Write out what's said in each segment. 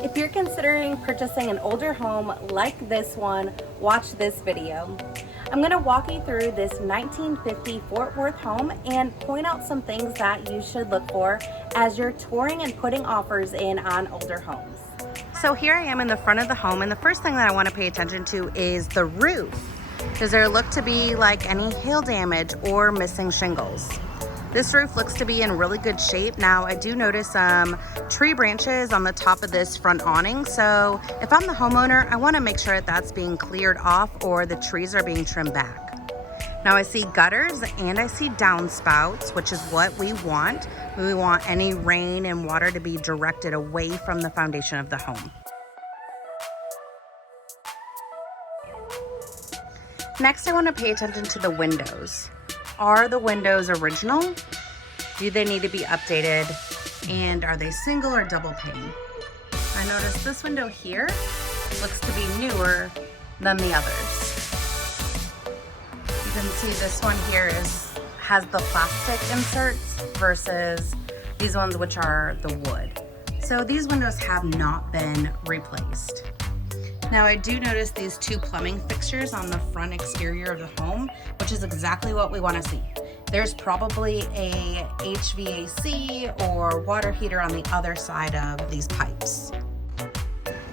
If you're considering purchasing an older home like this one, watch this video. I'm going to walk you through this 1950 Fort Worth home and point out some things that you should look for as you're touring and putting offers in on older homes. So here I am in the front of the home, and the first thing that I want to pay attention to is the roof. Does there look to be like any hail damage or missing shingles? This roof looks to be in really good shape. Now, I do notice some tree branches on the top of this front awning. So if I'm the homeowner, I want to make sure that that's being cleared off or the trees are being trimmed back. Now I see gutters and I see downspouts, which is what we want. We want any rain and water to be directed away from the foundation of the home. Next, I want to pay attention to the windows. Are the windows original? Do they need to be updated? And are they single or double pane? I noticed this window here looks to be newer than the others. You can see this one here has the plastic inserts versus these ones which are the wood. So these windows have not been replaced. Now I do notice these two plumbing fixtures on the front exterior of the home, which is exactly what we want to see. There's probably a HVAC or water heater on the other side of these pipes.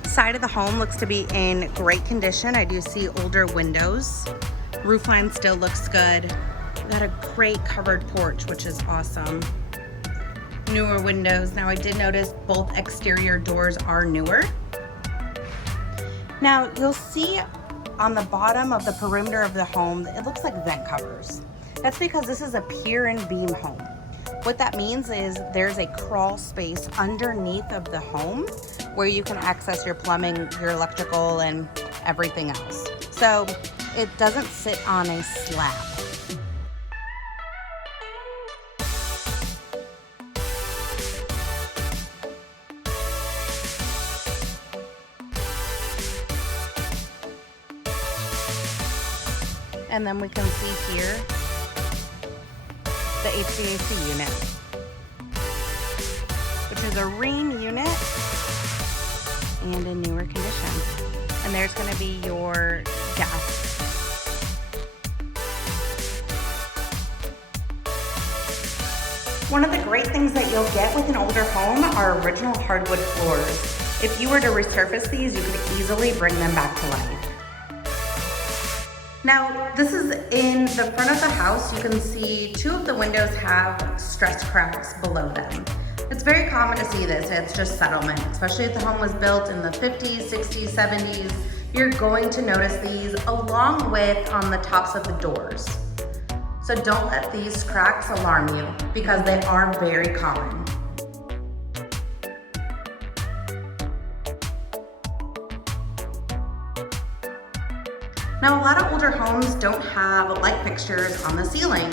The side of the home looks to be in great condition. I do see older windows. Roof line still looks good. Got a great covered porch, which is awesome. Newer windows. Now I did notice both exterior doors are newer. Now you'll see on the bottom of the perimeter of the home, it looks like vent covers. That's because this is a pier and beam home. What that means is there's a crawl space underneath of the home where you can access your plumbing, your electrical, and everything else. So it doesn't sit on a slab. And then we can see here the HVAC unit, which is a Rheem unit and in newer condition. And there's going to be your gas. One of the great things that you'll get with an older home are original hardwood floors. If you were to resurface these, you could easily bring them back to life. Now, this is in the front of the house. You can see two of the windows have stress cracks below them. It's very common to see this. It's just settlement, especially if the home was built in the 50s, 60s, 70s. You're going to notice these along with on the tops of the doors. So don't let these cracks alarm you because they are very common. Now, a lot of older homes don't have light fixtures on the ceiling.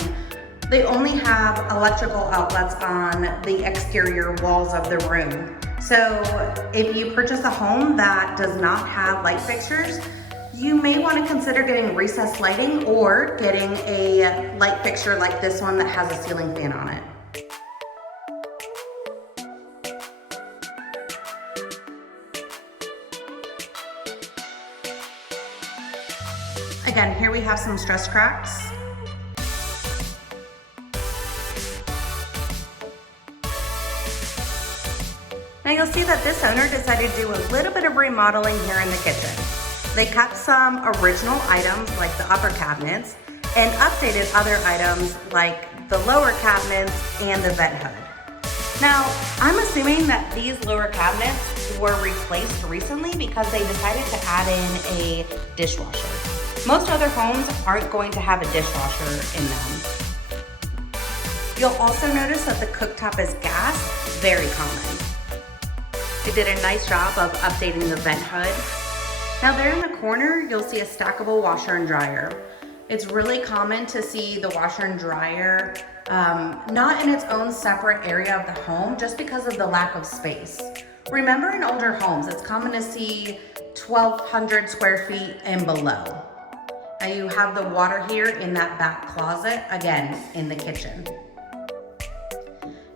They only have electrical outlets on the exterior walls of the room. So if you purchase a home that does not have light fixtures, you may want to consider getting recessed lighting or getting a light fixture like this one that has a ceiling fan on it. Again, here we have some stress cracks. Now you'll see that this owner decided to do a little bit of remodeling here in the kitchen. They kept some original items like the upper cabinets and updated other items like the lower cabinets and the vent hood. Now, I'm assuming that these lower cabinets were replaced recently because they decided to add in a dishwasher. Most other homes aren't going to have a dishwasher in them. You'll also notice that the cooktop is gas, very common. They did a nice job of updating the vent hood. Now there in the corner, you'll see a stackable washer and dryer. It's really common to see the washer and dryer not in its own separate area of the home just because of the lack of space. Remember, in older homes, it's common to see 1,200 square feet and below. Now you have the water here in that back closet, again, in the kitchen.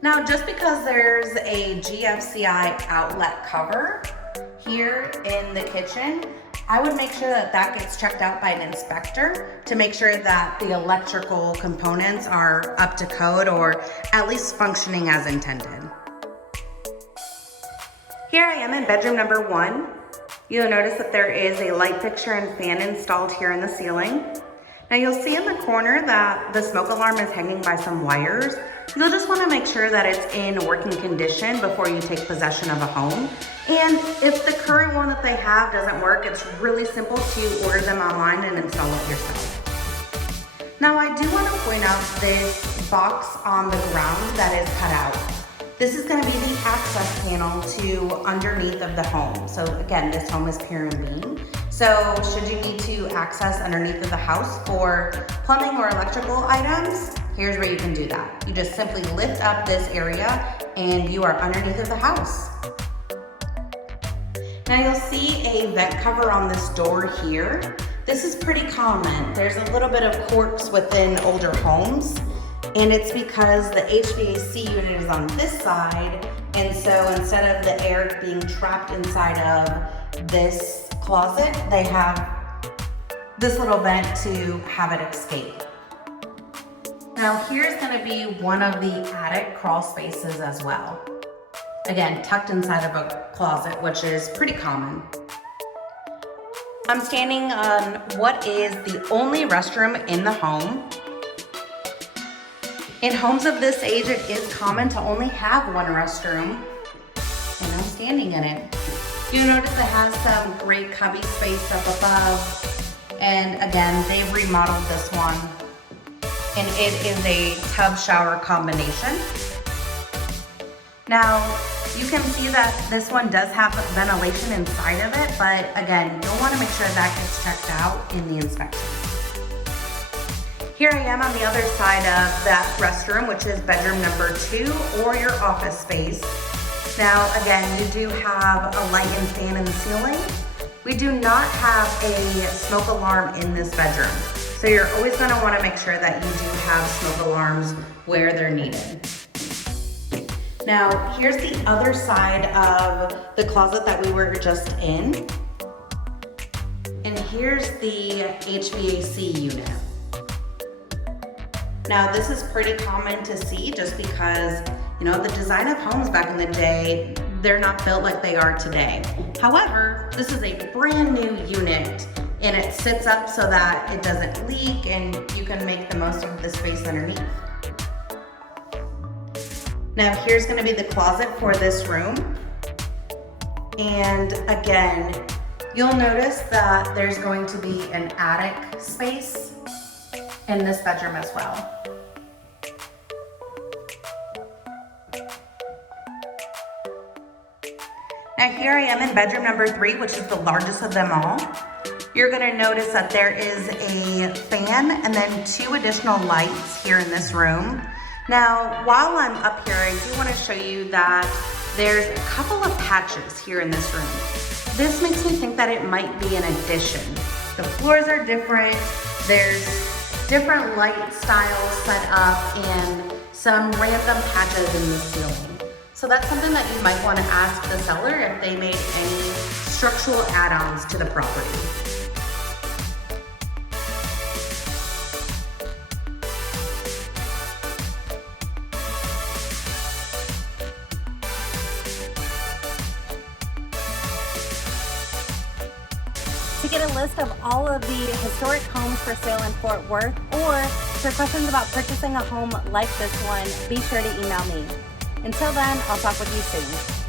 Now, just because there's a GFCI outlet cover here in the kitchen, I would make sure that that gets checked out by an inspector to make sure that the electrical components are up to code or at least functioning as intended. Here I am in bedroom number 1. You'll notice that there is a light fixture and fan installed here in the ceiling. Now you'll see in the corner that the smoke alarm is hanging by some wires. You'll just want to make sure that it's in working condition before you take possession of a home. And if the current one that they have doesn't work, it's really simple to order them online and install it yourself. Now I do want to point out this box on the ground that is cut out. This is going to be the access panel to underneath of the home. So again, this home is pier and beam. So should you need to access underneath of the house for plumbing or electrical items, here's where you can do that. You just simply lift up this area and you are underneath of the house. Now you'll see a vent cover on this door here. This is pretty common. There's a little bit of corks within older homes, and it's because the HVAC unit is on this side, and so instead of the air being trapped inside of this closet, they have this little vent to have it escape. Now here's going to be one of the attic crawl spaces as well. Again, tucked inside of a closet, which is pretty common. I'm standing on what is the only restroom in the home. In homes of this age, it is common to only have one restroom, and I'm standing in it. You'll notice it has some great cubby space up above, and again, they've remodeled this one, and it is a tub shower combination. Now, you can see that this one does have ventilation inside of it, but again, you'll want to make sure that gets checked out in the inspection. Here I am on the other side of that restroom, which is bedroom number 2 or your office space. Now, again, you do have a light and fan in the ceiling. We do not have a smoke alarm in this bedroom. So you're always going to want to make sure that you do have smoke alarms where they're needed. Now, here's the other side of the closet that we were just in. And here's the HVAC unit. Now, this is pretty common to see just because, you know, the design of homes back in the day, they're not built like they are today. However, this is a brand new unit and it sits up so that it doesn't leak and you can make the most of the space underneath. Now, here's going to be the closet for this room. And again, you'll notice that there's going to be an attic space in this bedroom as well. Now here I am in bedroom number 3, which is the largest of them all. You're gonna notice that there is a fan and then 2 additional lights here in this room. Now, while I'm up here, I do wanna show you that there's a couple of patches here in this room. This makes me think that it might be an addition. The floors are different, there's different light styles set up, and some random patches in the ceiling. So that's something that you might want to ask the seller if they made any structural add-ons to the property. To get a list of all of the historic homes for sale in Fort Worth, or for questions about purchasing a home like this one, be sure to email me. Until then, I'll talk with you soon.